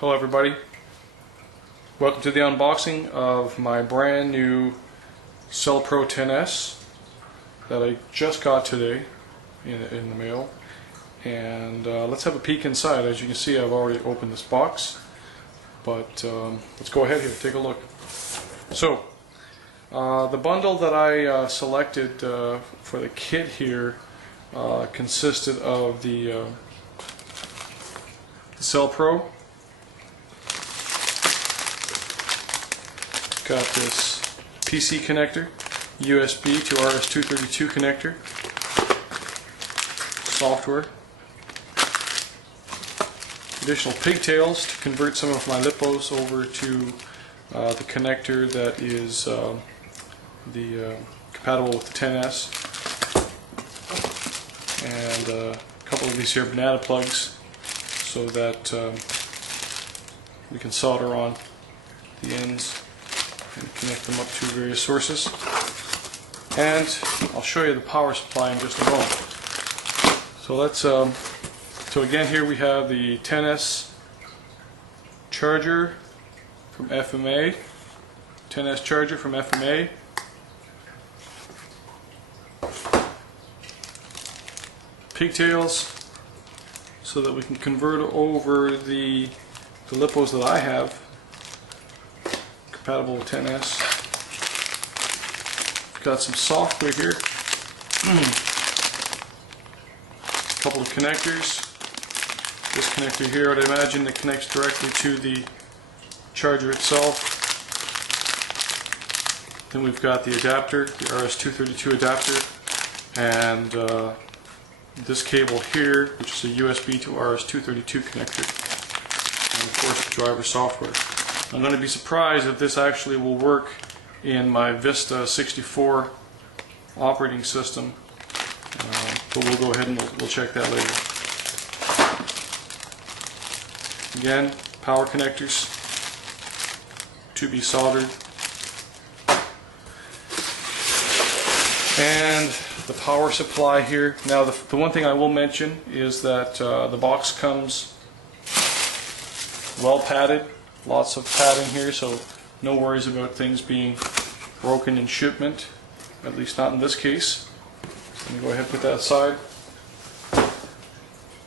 Hello everybody, welcome to the unboxing of my brand new CellPro 10S that I just got today in the mail. And let's have a peek inside. As you can see, I've already opened this box, but let's go ahead here, take a look. So the bundle that I selected for the kit here consisted of the CellPro. Got this PC connector, USB to RS-232 connector, software, additional pigtails to convert some of my LiPos over to the connector that is compatible with the 10S, and a couple of these here banana plugs so that we can solder on the ends and connect them up to various sources. And I'll show you the power supply in just a moment. So let's so again, here we have the 10S charger from FMA, 10S charger from FMA, pigtails so that we can convert over the LiPos that I have compatible with 10S. Got some software here, a couple of connectors. This connector here, I'd imagine that connects directly to the charger itself. Then we've got the adapter, the RS-232 adapter, and this cable here, which is a USB to RS-232 connector, and of course the driver software. I'm going to be surprised if this actually will work in my Vista 64 operating system, but we'll go ahead and we'll check that later. Again, power connectors to be soldered, and the power supply here. Now the one thing I will mention is that the box comes well padded. Lots of padding here, so no worries about things being broken in shipment, at least not in this case. So let me go ahead and put that aside.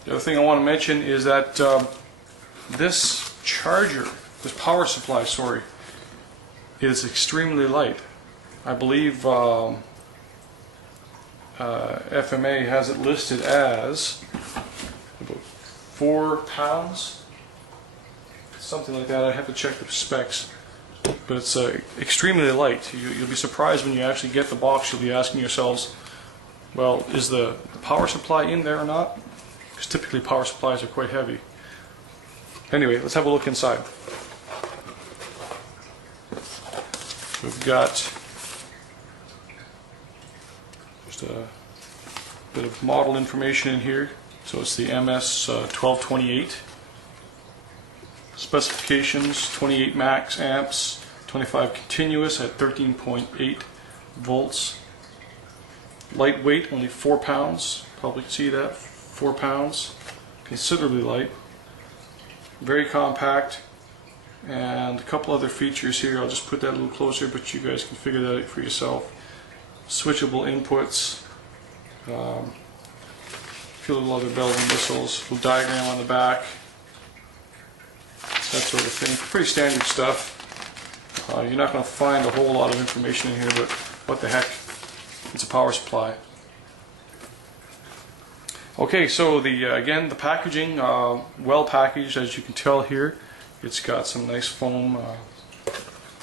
The other thing I want to mention is that this power supply, is extremely light. I believe FMA has it listed as about 4 pounds. Something like that. I have to check the specs, but it's extremely light. You'll be surprised when you actually get the box. You'll be asking yourselves, well, is the power supply in there or not? Because typically power supplies are quite heavy. Anyway, let's have a look inside. We've got just a bit of model information in here. So it's the MS-1228. Specifications: 28 max amps, 25 continuous at 13.8 volts. Lightweight, only 4 pounds. Probably see that, 4 pounds. Considerably light. Very compact. And a couple other features here. I'll just put that a little closer, but you guys can figure that out for yourself. Switchable inputs. A few little other bells and whistles. A little diagram on the back. That sort of thing. Pretty standard stuff. You're not going to find a whole lot of information in here, but what the heck, it's a power supply. Okay, so again, the packaging, well packaged, as you can tell here. It's got some nice foam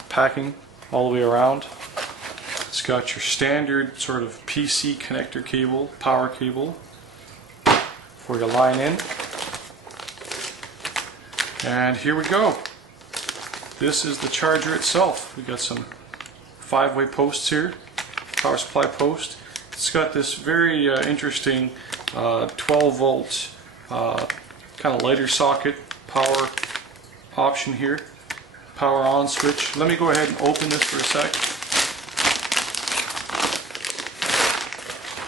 packing all the way around. It's got your standard sort of PC connector cable, power cable for your line in. And here we go. This is the charger itself. We've got some 5-way posts here, power supply post. It's got this very interesting 12-volt kind of lighter socket power option here. Power on switch. Let me go ahead and open this for a sec.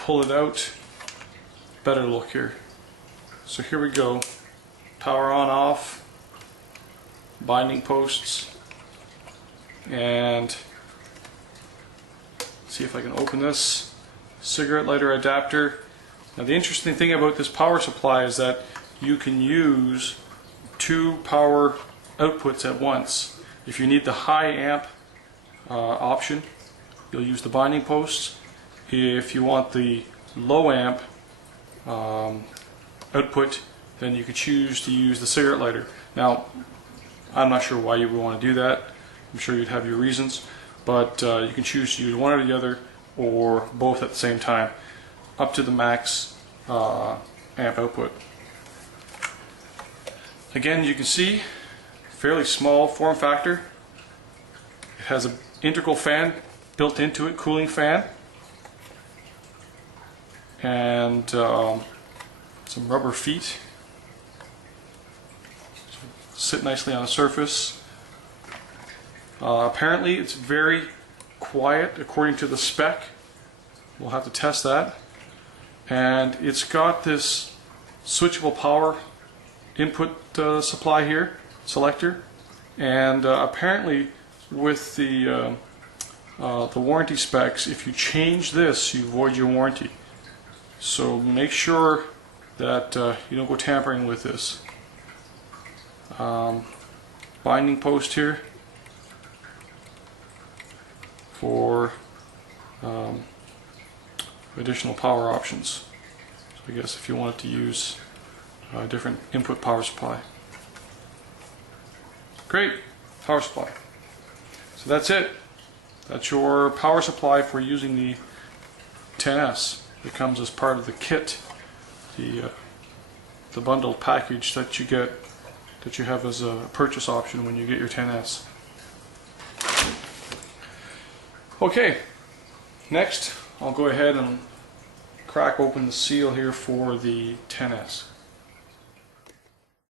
Pull it out. Better look here. So here we go. Power on, off. binding posts, and see if I can open this cigarette lighter adapter. Now the interesting thing about this power supply is that you can use two power outputs at once. If you need the high amp option, you'll use the binding posts. If you want the low amp output, then you could choose to use the cigarette lighter. Now, I'm not sure why you would want to do that. I'm sure you'd have your reasons, but you can choose to use one or the other, or both at the same time, up to the max amp output. Again, you can see, fairly small form factor. It has an integral fan built into it, cooling fan, and some rubber feet. Sit nicely on the surface. Apparently it's very quiet according to the spec. We'll have to test that. And it's got this switchable power input supply here, selector, and apparently with the warranty specs, if you change this, you void your warranty. So make sure that you don't go tampering with this. Binding post here for additional power options. So I guess if you wanted to use a different input power supply. Great, power supply. So that's it. That's your power supply for using the 10S. It comes as part of the kit, the bundled package that you get, that you have as a purchase option when you get your 10S. Okay, next I'll go ahead and crack open the seal here for the 10S.